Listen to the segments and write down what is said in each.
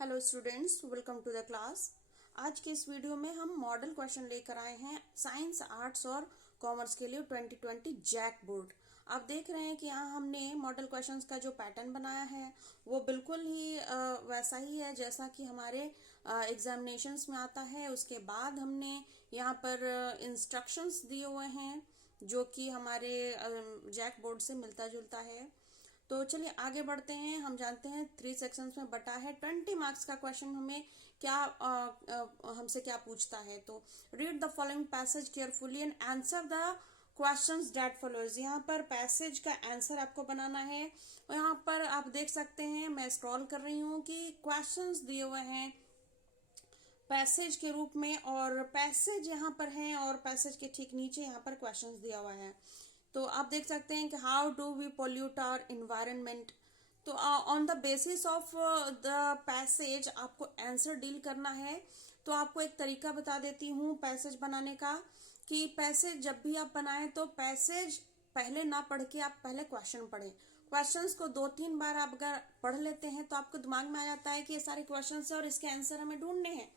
Hello students, welcome to the class. आज के इस वीडियो में हम मॉडल क्वेश्चन लेकर आए हैं साइंस, आर्ट्स और कॉमर्स के लिए 2020 जैक बोर्ड। आप देख रहे हैं कि यहाँ हमने मॉडल क्वेश्चंस का जो पैटर्न बनाया है वो बिल्कुल ही वैसा ही है जैसा कि हमारे एग्जामिनेशंस में आता है। उसके बाद हमने यहाँ पर इंस्ट्रक्शंस दिए हुए हैं जो कि हमारे जैक बोर्ड से मिलता जुलता है। तो चलिए आगे बढ़ते हैं। हम जानते हैं 3 सेक्शंस में बटा है। 20 मार्क्स का क्वेश्चन हमें क्या हमसे क्या पूछता है। तो read the following passage carefully and answer the questions that follows. यहाँ पर पैसेज का आंसर आपको बनाना है और यहाँ पर आप देख सकते हैं, मैं स्क्रॉल कर रही हूँ कि क्वेश्चंस दिए हुए हैं पैसेज के रूप में, और पैसेज यहाँ पर है और पैसेज के ठीक नीचे यहाँ पर क्वेश्चंस दिया हुआ है। तो आप देख सकते हैं कि how do we pollute our environment. तो on the basis of the passage आपको आंसर डील करना है। तो आपको एक तरीका बता देती हूँ पैसेज बनाने का, कि पैसेज जब भी आप बनाएं तो पैसेज पहले ना पढ़ के आप पहले क्वेश्चन पढ़ें। क्वेश्चंस को 2-3 बार आप अगर पढ़ लेते हैं तो आपको दिमाग में आ जाता है कि ये सारे क्वेश्चंस है और इसके आंसर हमें ढूंढने हैं।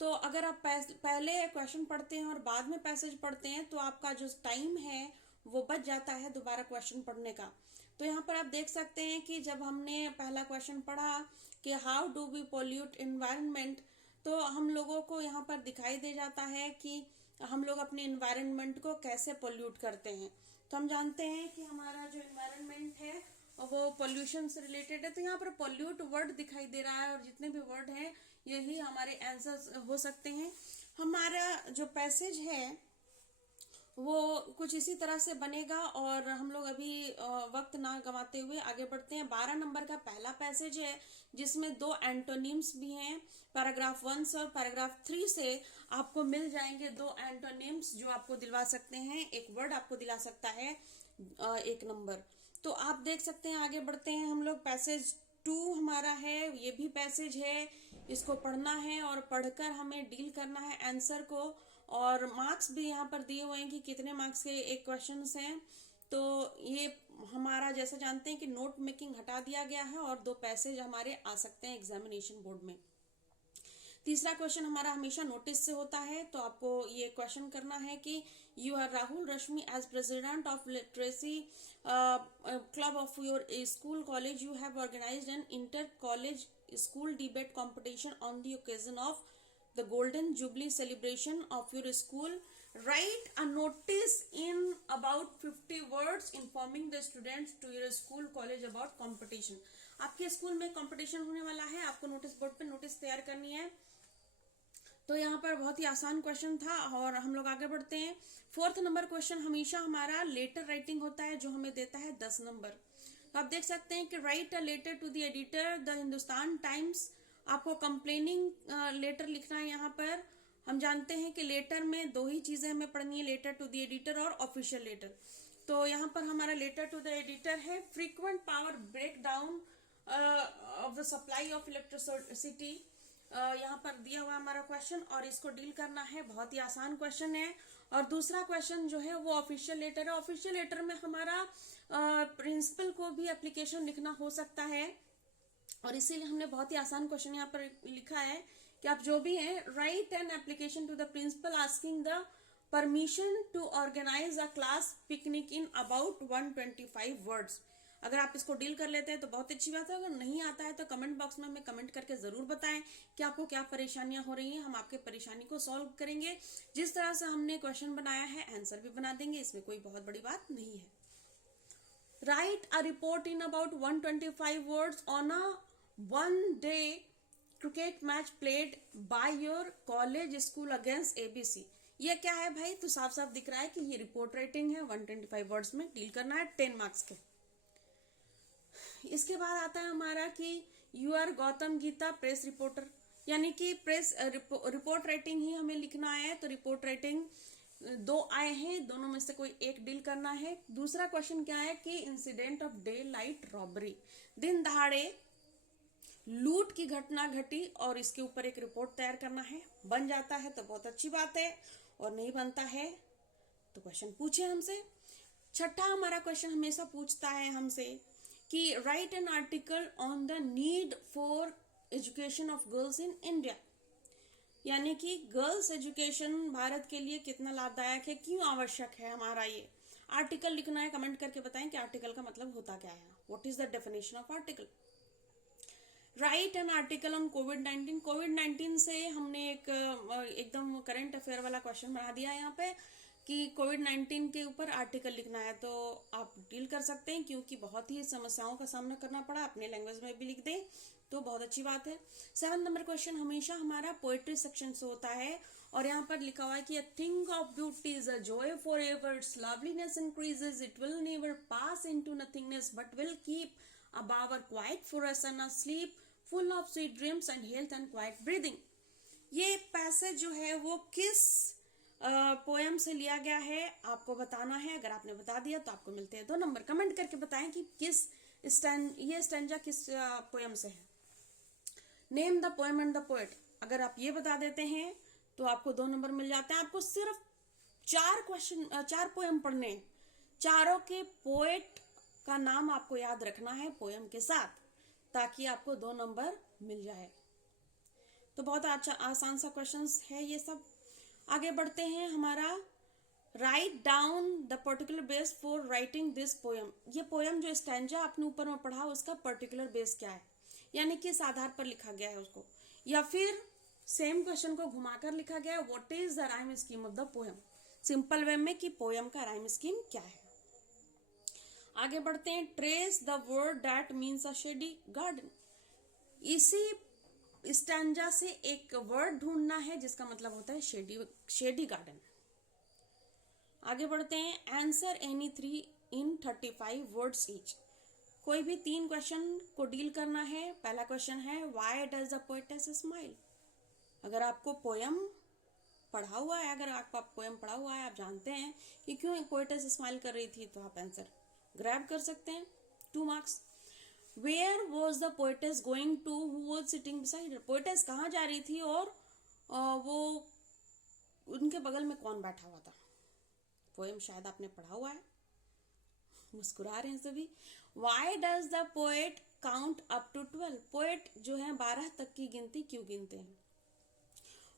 तो अगर आप पहले क्वेश्चन पढ़ते हैं और बाद में पैसेज पढ़ते हैं तो आपका जो टाइम है वो बच जाता है दोबारा क्वेश्चन पढ़ने का। तो यहाँ पर आप देख सकते हैं कि जब हमने पहला क्वेश्चन पढ़ा कि how do we pollute environment, तो हम लोगों को यहाँ पर दिखाई दे जाता है कि हम लोग अपने एनवायरनमेंट को कैसे पोल्यूट करते हैं। तो हम जानते हैं कि हमारा जो एनवायरनमेंट है वो पोल्यूशन से रिलेटेड है। तो यहाँ पर पोल्यूट वर्ड दिखाई दे रहा है और जितने भी वर्ड हैं यही हमारे आंसर हो सकते हैं। हमारा जो पैसेज है वो कुछ इसी तरह से बनेगा और हम लोग अभी वक्त ना गंवाते हुए आगे बढ़ते हैं। 12 नंबर का पहला पैसेज है जिसमें 2 एंटोनिम्स भी हैं। पैराग्राफ 1 से और पैराग्राफ 3 से आपको मिल जाएंगे 2 एंटोनिम्स जो आपको दिलवा सकते हैं। एक वर्ड आपको दिला सकता है 1 नंबर। तो आप देख सकते हैं, आगे बढ़ते हैं हम लोग। पैसेज 2 हमारा है, ये भी पैसेज है, इसको पढ़ना है और पढ़कर हमें डील करना है आंसर को। और मार्क्स भी यहाँ पर दिए हुए हैं कि कितने मार्क्स के एक क्वेश्चन हैं। तो ये हमारा जैसा जानते हैं कि नोट मेकिंग हटा दिया गया है और 2 पैसेज हमारे आ सकते हैं एग्जामिनेशन बोर्ड में। तीसरा क्वेश्चन हमारा हमेशा नोटिस से होता है। तो आपको ये क्वेश्चन करना है कि you are Rahul Rashmi as president of literacy club of your school college, you have organised an inter college school debate competition on the occasion of the golden jubilee celebration of your school. Write a notice in about 50 words informing the students to your school college about competition. आपके school में competition होने वाला है, आपको notice board पे notice तैयार करनी है। तो यहाँ पर बहुत ही आसान क्वेश्चन था और हम लोग आगे बढ़ते हैं। 4th नंबर क्वेश्चन हमेशा हमारा लेटर राइटिंग होता है जो हमें देता है 10 नंबर। तो आप देख सकते हैं कि write a letter to the editor the Hindustan Times. आपको कंप्लेनिंग लेटर लिखना है। यहाँ पर हम जानते हैं कि लेटर में 2 ही चीजें हमें पढ़नी है, लेटर टू द एडिटर और ऑफिशियल लेटर। तो यहाँ पर हमारा लेटर टू द एडिटर है, frequent power break down of the supply of electricity. यहाँ पर दिया हुआ हमारा क्वेश्चन और इसको डील करना है। बहुत ही आसान क्वेश्चन है। और दूसरा क्वेश्चन जो है वो ऑफिशियल लेटर है। ऑफिशियल लेटर में हमारा प्रिंसिपल को भी एप्लीकेशन लिखना हो सकता है और इसीलिए हमने बहुत ही आसान क्वेश्चन यहाँ पर लिखा है कि आप जो भी हैं, write an application to the principal asking the permission to organise a class picnic in about 125 words. अगर आप इसको डील कर लेते हैं तो बहुत अच्छी बात है। अगर नहीं आता है तो कमेंट बॉक्स में हमें कमेंट करके जरूर बताएं कि आपको क्या परेशानियां हो रही हैं। हम आपके परेशानी को सॉल्व करेंगे। जिस तरह से हमने क्वेश्चन बनाया है आंसर भी बना देंगे, इसमें कोई बहुत बड़ी बात नहीं है। Write a report in about 125 words on a one-day cricket match played by your college school against ABC। ये क्या है भाई? तो साफ साफ दिख रहा है कि ये रिपोर्ट राइटिंग है। 125 वर्ड्स में डील करना है, 10 मार्क्स के। इसके बाद आता है हमारा कि you are Gautam Gita press reporter, यानी कि प्रेस रिपोर्ट राइटिंग ही हमें लिखना है। तो रिपोर्ट राइटिंग 2 आए हैं, दोनों में से कोई एक डील करना है। दूसरा क्वेश्चन क्या है कि incident of day light robbery, दिन दहाड़े लूट की घटना घटी और इसके ऊपर एक रिपोर्ट तैयार करना है। बन जाता है तो बहुत अच्छी बात है और नहीं बनता है तो क्वेश्चन पूछे हमसे। छठा हमारा क्वेश्चन हमेशा पूछता है हमसे कि right an article on the need for education of girls in India, यानी कि गर्ल्स एजुकेशन भारत के लिए कितना लाभदायक है, क्यों आवश्यक है हमारा ये आर्टिकल लिखना है। कमेंट करके बताएं कि आर्टिकल का मतलब होता क्या है, what is the definition of article. Right an article on कोविड-19। कोविड-19 से हमने एक एकदम करंट अफेयर वाला क्वेश्चन बना दिया है यहाँ पे कि कोविड-19 के ऊपर आर्टिकल लिखना है, तो आप डील कर सकते हैं क्योंकि बहुत ही समस्याओं का सामना करना पड़ा। अपने लैंग्वेज में भी लिख दें तो बहुत अच्छी बात है। 7 नंबर क्वेश्चन हमेशा हमारा पोएट्री सेक्शन से होता है और यहाँ पर लिखा हुआ है कि a thing of beauty is a joy for ever, it's loveliness increases, it will never pass into nothingness but will keep a bower quiet for us and a sleep full of sweet dreams and health and quiet breathing। ये passage जो है वो किस poem से लिया गया है आपको बताना है। अगर आपने बता दिया तो आपको मिलते हैं 2 नंबर। कमेंट करके बताएं कि ये स्टैंजा किस पोएम से है। Name the poem and the poet. अगर आप ये बता देते हैं तो आपको 2 नंबर मिल जाते हैं। आपको सिर्फ 4 पोएम पढ़ने, चारों के पोएट का नाम आपको याद रखना है पोएम के साथ, ताकि आपको 2 नंबर मिल जाए। तो बहुत अच्छा आसान सा क्वेश्चंस है ये सब। आगे बढ़ते हैं। हमारा write down the particular base for writing this poem. ये पोएम जो स्टैंजा आपने ऊपर में पढ़ा उसका पर्टिकुलर बेस क्या है, यानी किस आधार पर लिखा गया है उसको, या फिर सेम क्वेश्चन को घुमाकर लिखा गया है what is the rhyme scheme of the poem, simple way में कि पोएम का राइम स्कीम क्या है। आगे बढ़ते हैं। Trace the word that means a shady garden. इसी स्टैंजा से एक वर्ड ढूंढना है जिसका मतलब होता है शेडी गार्डन। आगे बढ़ते हैं। आंसर एनी 3 इन 35 वर्ड्स ईच। कोई भी 3 क्वेश्चन को डील करना है। पहला क्वेश्चन है why does the poetess smile. अगर आपको पोएम पढ़ा हुआ है, आप जानते हैं कि क्यों पोएटेस स्माइल कर रही थी, तो आप आंसर ग्रैब कर सकते हैं। 2 marks. Where was the poetess going to who was sitting beside her. Poetess कहाँ जा रही थी और वो उनके बगल में कौन बैठा हुआ था। पोएम शायद आपने पढ़ा हुआ है, मुस्कुरा रहे हैं सभी। Why does the poet count up to 12। Poet जो है 12 तक की गिनती क्यों गिनते हैं।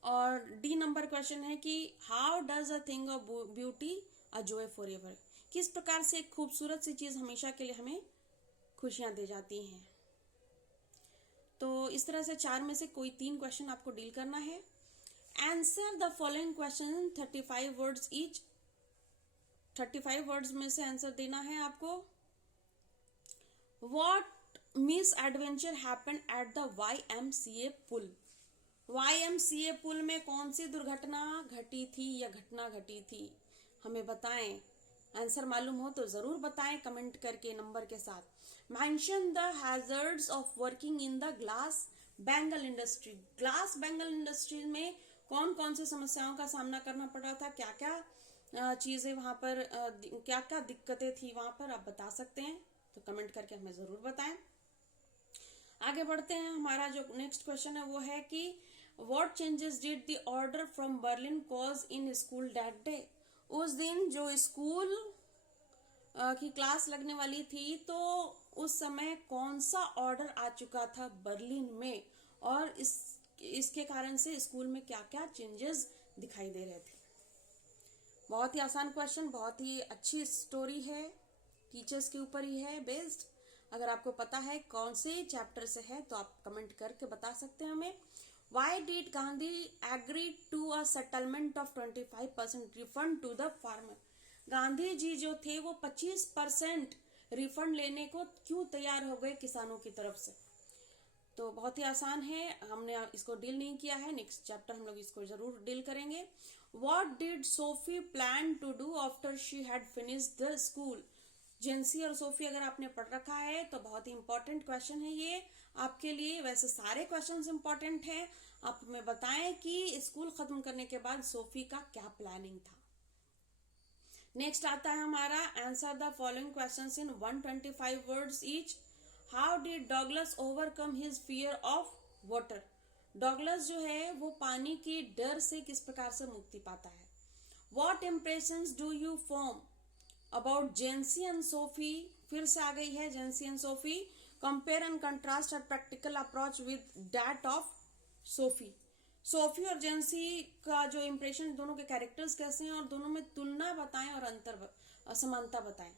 और डी नंबर क्वेश्चन है कि how does a thing of beauty a joy for ever. किस प्रकार से एक खूबसूरत सी चीज हमेशा के लिए हमें खुशियां दे जाती हैं। तो इस तरह से 4 में से कोई 3 क्वेश्चन आपको डील करना है। Answer the following question 35 words each. 35 words में से आंसर देना है आपको। What misadventure happen at the YMCA pool. YMCA pool में कौन सी दुर्घटना घटी थी या घटना घटी थी, हमें बताएं। आंसर मालूम हो तो जरूर बताएं कमेंट करके नंबर के साथ। Mention the hazards of working in the glass bangle industry. Glass bangle industry में कौन कौन सी समस्याओं का सामना करना पड़ रहा था, क्या क्या चीजें वहां पर, क्या क्या दिक्कतें थी वहां पर, आप बता सकते हैं, तो कमेंट करके हमें जरूर बताएं। आगे बढ़ते हैं। हमारा जो नेक्स्ट क्वेश्चन है वो है कि what changes did the order from Berlin cause in school that day. उस दिन जो स्कूल की क्लास लगने वाली थी तो उस समय कौन सा ऑर्डर आ चुका था बर्लिन में, और इसके कारण से स्कूल में क्या क्या चेंजेस दिखाई दे रहे थे। बहुत ही आसान क्वेश्चन, बहुत ही अच्छी स्टोरी है, टीचर्स के ऊपर ही है बेस्ड। अगर आपको पता है कौन से चैप्टर से है तो आप कमेंट करके बता सकते हैं हमें। Why did Gandhi agree to a settlement of 25% refund to the farmer? Gandhi ji जो थे वो 25% रिफंड लेने को क्यों तैयार हो गए किसानों की तरफ से। तो बहुत ही आसान है, हमने इसको डील नहीं किया है, नेक्स्ट चैप्टर हम लोग इसको जरूर डील करेंगे। What did Sophie plan to do after she had finished the school? जेंसी और सोफी अगर आपने पढ़ रखा है तो बहुत ही इंपॉर्टेंट क्वेश्चन है ये आपके लिए। वैसे सारे क्वेश्चंस इंपॉर्टेंट हैं, आप हमें बताएं कि स्कूल खत्म करने के बाद सोफी का क्या प्लानिंग था। नेक्स्ट आता है हमारा answer the following questions in 125 words each. How did Douglas overcome his fear of water. Douglas जो है वो पानी की डर से किस प्रकार से मुक्ति पाता है। What impressions do you form about Jansie and Sophie. फिर से आ गई है Jansie and Sophie. Compare and contrast her practical approach with that of Sophie. Sophie और जेंसी का जो इम्प्रेशन, दोनों के कैरेक्टर्स कैसे हैं और दोनों में तुलना बताएं और समानता बताएं।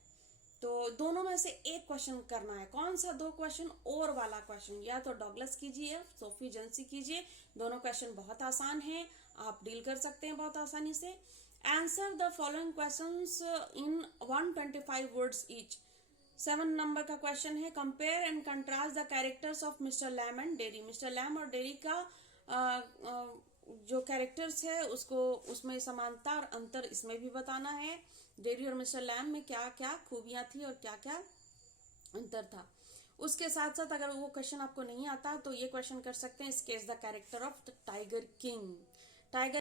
तो दोनों में से एक क्वेश्चन करना है। कौन सा? 2 क्वेश्चन और वाला क्वेश्चन, या तो डॉगलस कीजिए, सोफी जेंसी कीजिए। दोनों क्वेश्चन बहुत आसान हैं, आप डील कर सकते हैं बहुत आसानी से। Answer the following questions in 125 words each. 7 number का क्वेश्चन है, compare and contrast the characters of Mr Lamb and Derry. Mr Lamb और डेरी का जो कैरेक्टर्स है उसमें समानता और अंतर इसमें भी बताना है। डेरी और मिस्टर लैम में क्या क्या खूबियां थी और क्या क्या अंतर था। उसके साथ साथ अगर वो क्वेश्चन आपको नहीं आता तो ये क्वेश्चन कर सकते हैं, sketch the character of the tiger king. Tiger